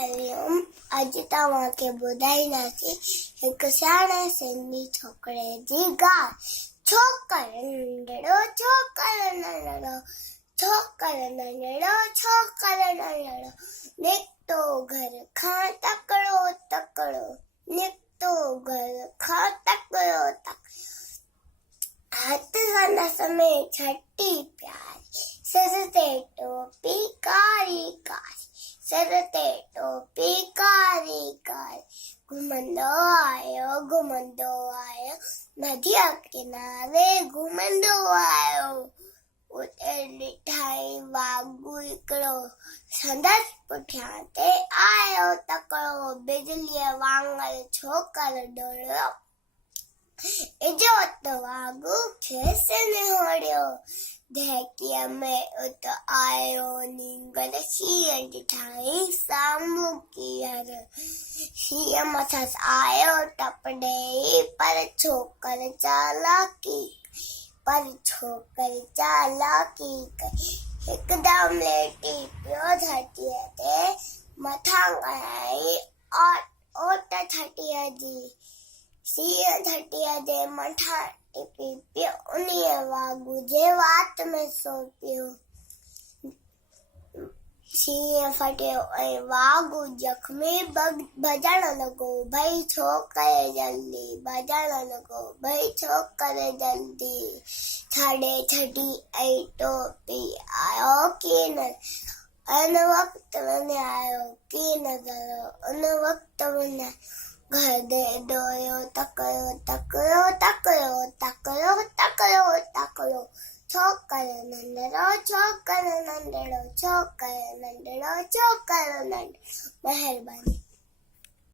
हरिओम। अॼु तव्हांखे ॿुधाईंदासीं हिकु सियाणे सिंधी छोकिरे जी ॻाल्हि। छोकिरो नंढड़ो, छोकिरो नंढड़ो, छोकिरो नंढड़ो, छोकिरो नंढड़ो, निकितो घर खां तकिड़ो तकिड़ो, निकितो घर खां तकिड़ो तकिड़ो। हथ संदसि में छटी प्यारी, सिर ते टोपी कारी कारी, सिर ते टोपी कारी कारी। घुमंदो आयो नदीअ किनारे घुमंदो आयो। उते ॾिठई वाॻू हिकिड़ो, संदसि पुठियां ते आयो तकिड़ो। बिजलीअ वांगुरु छोकिरो डोड़ियो, इजोत वाॻू खेसि निहोड़ियो। धैकीअ में उत आयो नींगर, शींहं ॾिठई साम्हूं कीहर। शींहं मथसि आयो टप ॾेई, पर छोकिरो चालाकी कई। हिकदमि लेटी पियो धरतीअ ते, मथां खयई ओट छटीअ जी। शींहं छटीअ जे मथां टिपी पियो, उन्हीअ वाॻू जे वात में सो पियो। शींहं फटियो ऐं वाॻू जख़्मी भॼण लॻो, भई छोकिरे जल्दी भॼण लॻो, भई छोकिरे जल्दी। छॾे छॾी ऐं टोपी आयो कीन, उन वक़्तु वञे आयो कीन घर, उन वक़्तु वञे घर दे डोयो तकिड़ो तकिड़ो तकिड़ो तकिड़ो तकिड़ो तकिड़ो। छोकिरो नंढड़ो, छोकिरो नंढड़ो, छोकिरो नंढड़ो, छोकिरो नंढड़ो। महिरबानी।